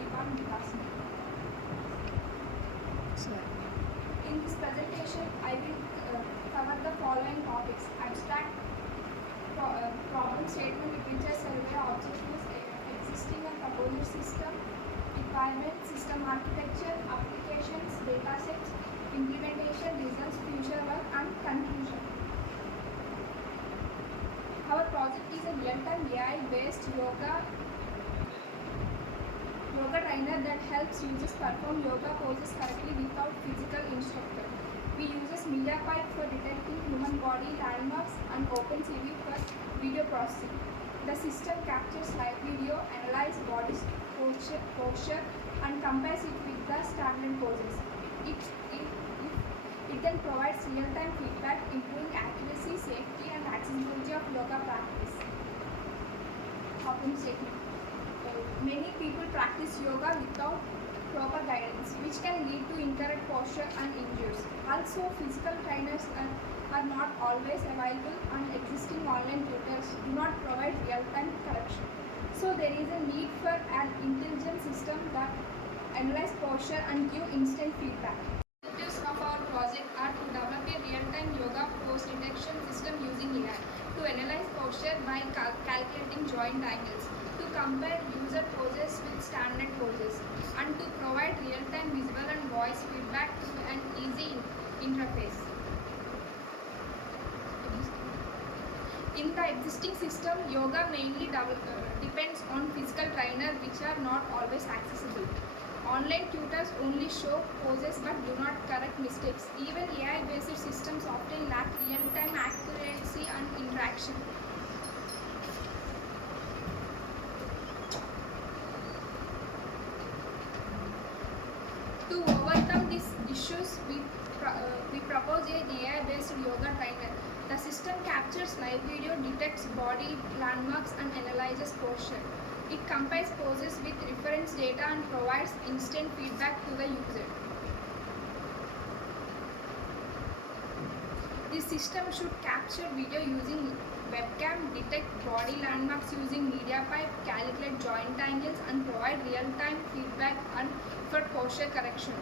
Ivan Vikas. In this presentation, I will cover the following topics: abstract problem statement, literature survey, objectives, existing and proposed system, requirements, system architecture, applications, data sets, implementation, results, future work, and conclusion. Our project is a real-time AI-based yoga trainer that helps users perform yoga poses correctly without physical instructor. We use MediaPipe for detecting human body landmarks and OpenCV for video processing. The system captures live video, analyzes body posture, and compares it with the standard poses. It then provides real-time feedback, improving accuracy, safety, and accessibility of yoga practice. Problem statement. Many people practice yoga without proper guidance, which can lead to incorrect posture and injuries. Also, physical trainers are not always available, and existing online tutors do not provide real-time correction. So there is a need for an intelligent system that analyzes posture and give instant feedback. Objectives of our project are to develop a real-time yoga pose detection system using AI, to analyze posture by calculating joint angles, to compare user poses with standard poses, and to provide real-time visual and voice feedback through an easy interface. In the existing system, yoga mainly depends on physical trainers, which are not always accessible. Online tutors only show poses but do not correct mistakes. Even AI-based systems often lack real-time accuracy and interaction. To overcome these issues, we propose an AI-based yoga trainer. The system captures live video, detects body landmarks, and analyzes posture. It compares poses with reference data and provides instant feedback to the user. This system should capture video using webcam, detect body landmarks using MediaPipe, calculate joint angles, and provide real-time feedback and for posture correction.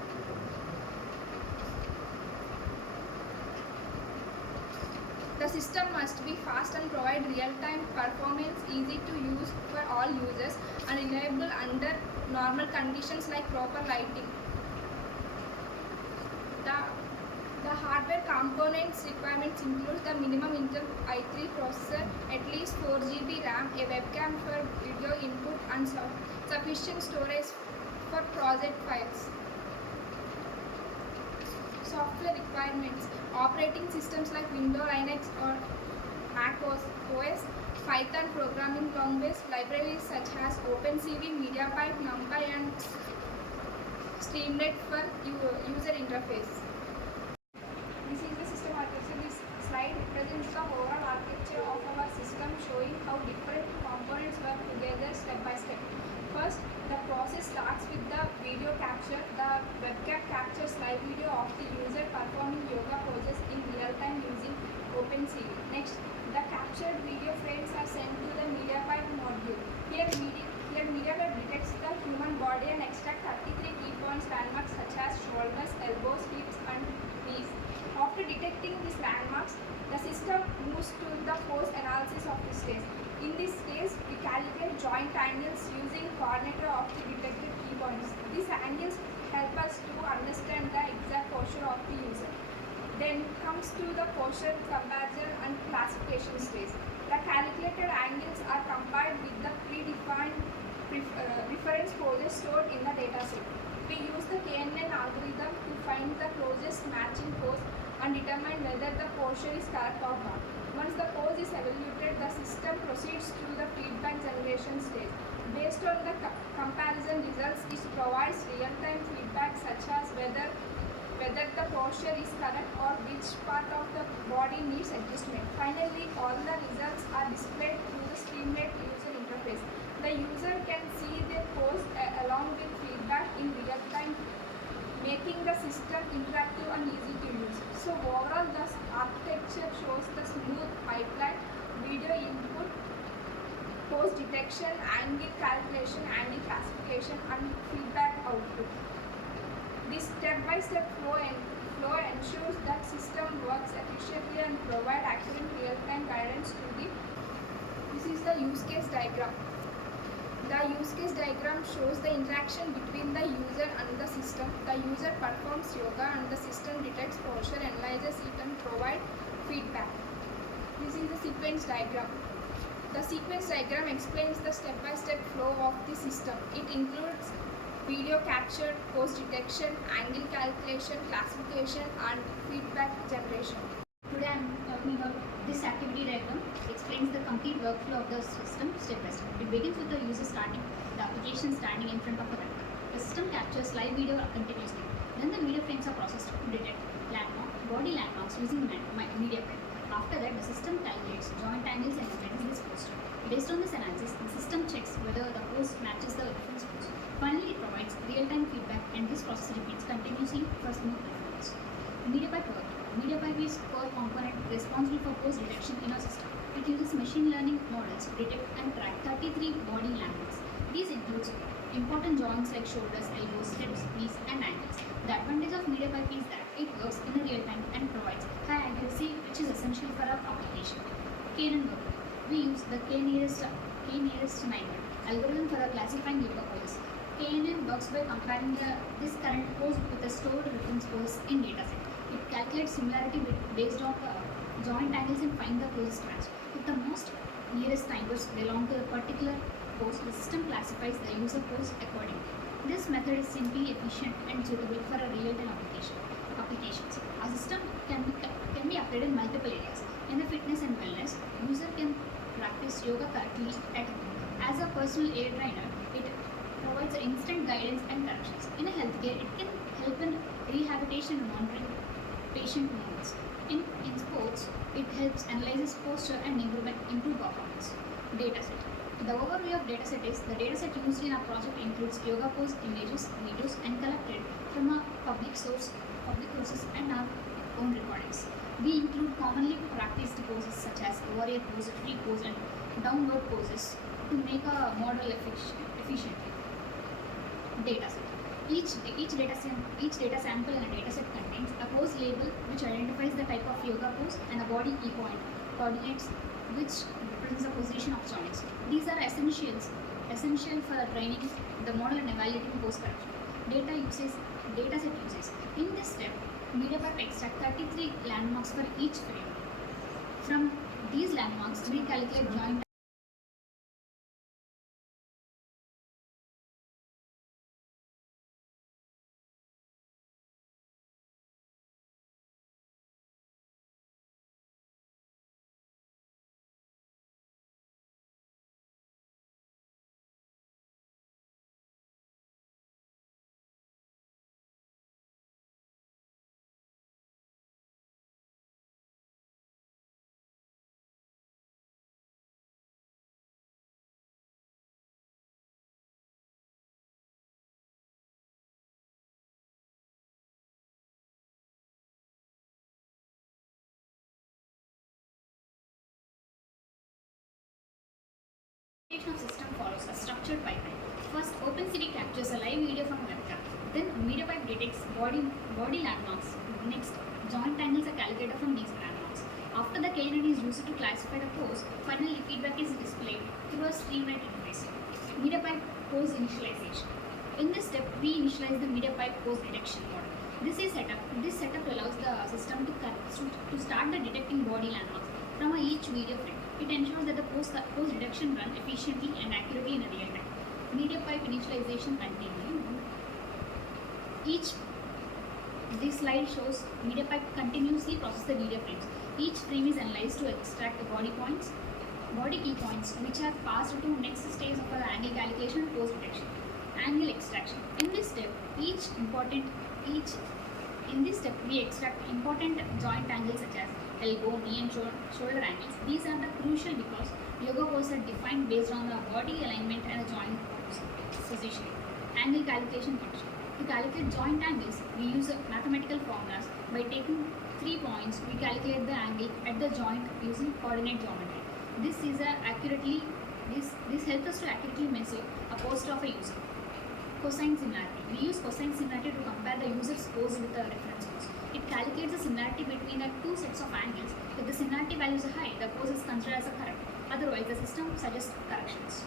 The system must be fast and provide real-time performance, easy to use for all users, and reliable under normal conditions like proper lighting. The hardware components requirements include the minimum Intel i3 processor, at least 4 GB RAM, a webcam for video input, and sufficient storage for project files. Software requirements: operating systems like Windows, Linux, or Mac OS, Python programming language, libraries such as OpenCV, MediaPipe, NumPy, and Streamlit for user interface. This is the system architecture. This slide represents the overall architecture of our system, showing how different components work together step by step. First, the process starts with the video capture. The webcam captures live video of the user performing yoga poses in real time using OpenCV. Next, the captured video frames are sent to the MediaPipe module. Here MediaPipe detects the human body and extracts 33 key points landmarks such as shoulders, elbows, hips, and knees. After detecting these landmarks, the system moves to the pose analysis of this stage. In this case, we calculate joint angles using coordinator of the detected key points. These angles help us to understand the exact posture of the user. Then comes to the posture comparison and classification stage. The calculated angles are compared with the predefined reference poses stored in the dataset. We use the KNN algorithm to find the closest matching pose and determine whether the posture is correct or not. Once the pose is evaluated, the system proceeds to the feedback generation stage. Based on the comparison results, it provides real-time feedback such as whether the posture is correct or which part of the body needs adjustment. Finally, all the results are displayed through the Streamlit user interface. The user can see their pose along with feedback in real time, making the system interactive and easy to use. So overall, the architecture shows the smooth pipeline, video input, pose detection, angle calculation, angle classification, and feedback output. This step-by-step flow ensures that system works efficiently and provide accurate real-time guidance to the. This is the use case diagram. The use case diagram shows the interaction between the user and the system. The user performs yoga and the system detects posture, analyzes it and provide feedback. This is the sequence diagram. The sequence diagram explains the step-by-step flow of the system. It includes video capture, pose detection, angle calculation, classification and feedback generation. Today I am talking about this activity diagram explains the complete workflow of the system step by step. It begins with the user starting, the application standing in front of the webcam. The system captures live video continuously. Then the media frames are processed to detect body landmarks using media frame. After that, the system calculates joint angles and implements this posture. Based on this analysis, the system checks whether the pose matches the reference pose. Finally, it provides real-time feedback and this process repeats continuously for smooth performance. Media pipe work. Media pipe is core component responsible for pose detection in a system. It uses machine learning models to detect and track 33 body landmarks. These include important joints like shoulders, elbows, hips, knees, and ankles. The advantage of media pipe is that it works in a real time and provides high accuracy, which is essential for our application. KNN workflow. We use the K-nearest 9 algorithm for classifying yoga poses. KNN works by comparing this current pose with a stored reference pose in dataset. It calculates similarity based on joint angles and find the closest match. If the most nearest neighbors belong to a particular pose, the system classifies the user pose accordingly. This method is simply efficient and suitable for a real-time applications. Our system can be applied in multiple areas. In the fitness and wellness, user can practice yoga correctly at home. As a personal aid trainer, it provides instant guidance and corrections. In a healthcare, it can help in rehabilitation and monitoring patient movements. In sports, it helps analyze posture and improve performance. Dataset. The overview of dataset is the dataset used in our project includes yoga pose images, videos, and collected from a public sources and our own recordings. We include commonly practiced poses such as warrior pose, free pose, and downward poses to make a model efficiently. Dataset. Each data sample in a dataset contains a pose label which identifies the type of yoga pose and a body key point coordinates which represents the position of joints. These are essential for training the model and evaluating pose correction. Dataset uses. In this step, MediaPipe extracts 33 landmarks for each frame. From these landmarks, we calculate joint of system follows a structured pipeline. First, OpenCV captures a live video from webcam. Then, MediaPipe detects body landmarks. Next, joint angles are calculated from these landmarks. After the KNN is used to classify the pose, finally feedback is displayed through a streamlined interface. MediaPipe pose initialization. In this step, we initialize the MediaPipe pose detection model. This setup allows the system to start the detecting body landmarks from each video frame. It ensures that the pose detection run efficiently and accurately in real time. MediaPipe initialization continues. This slide shows MediaPipe continuously processes the video frames. Each frame is analyzed to extract the body key points, which are passed to next stage of the angle calculation and pose detection. Angle extraction. In this step, we extract important joint angles such as elbow, knee, and shoulder angles. These are crucial because yoga poses are defined based on the body alignment and the joint positioning. Angle calculation function. To calculate joint angles, we use mathematical formulas. By taking 3 points, we calculate the angle at the joint using coordinate geometry. This is accurately This helps us to accurately measure a posture of a user. Cosine similarity. We use cosine similarity to compare the user's pose with the reference pose. It calculates the similarity between the two sets of angles. If the similarity value is high, the pose is considered as a correct. Otherwise, the system suggests corrections.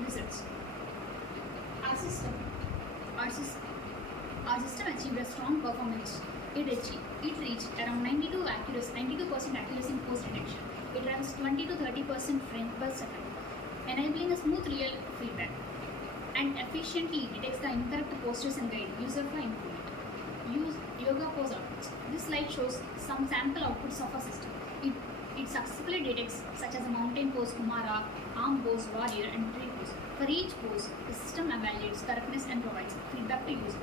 Results. Our system achieved a strong performance. It reached around 92% accuracy in pose detection. It runs 20 to 30% frame per second, enabling a smooth real feedback, and efficiently detects the incorrect postures and guide user for improvement. Use yoga pose outputs. This slide shows some sample outputs of a system. It successfully detects such as a mountain pose, Kumara, arm pose, warrior, and tree pose. For each pose, the system evaluates correctness and provides feedback to user.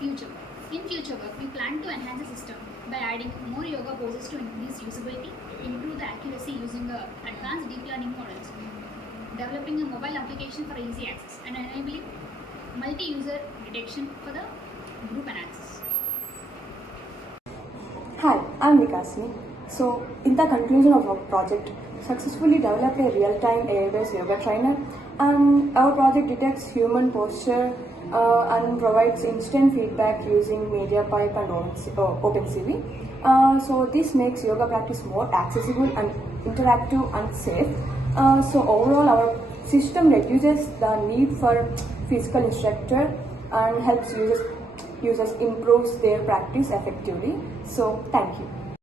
Future. In future work, we plan to enhance the system by adding more yoga poses to increase usability, improve the accuracy using advanced deep learning models, developing a mobile application for easy access, and enabling multi-user detection for the group analysis. Hi, I'm Vikasini. So, in the conclusion of our project, successfully developed a real-time AI-based yoga trainer, and our project detects human posture and provides instant feedback using MediaPipe and OpenCV. So this makes yoga practice more accessible and interactive and safe. So overall, our system reduces the need for physical instructor and helps users improves their practice effectively. So thank you.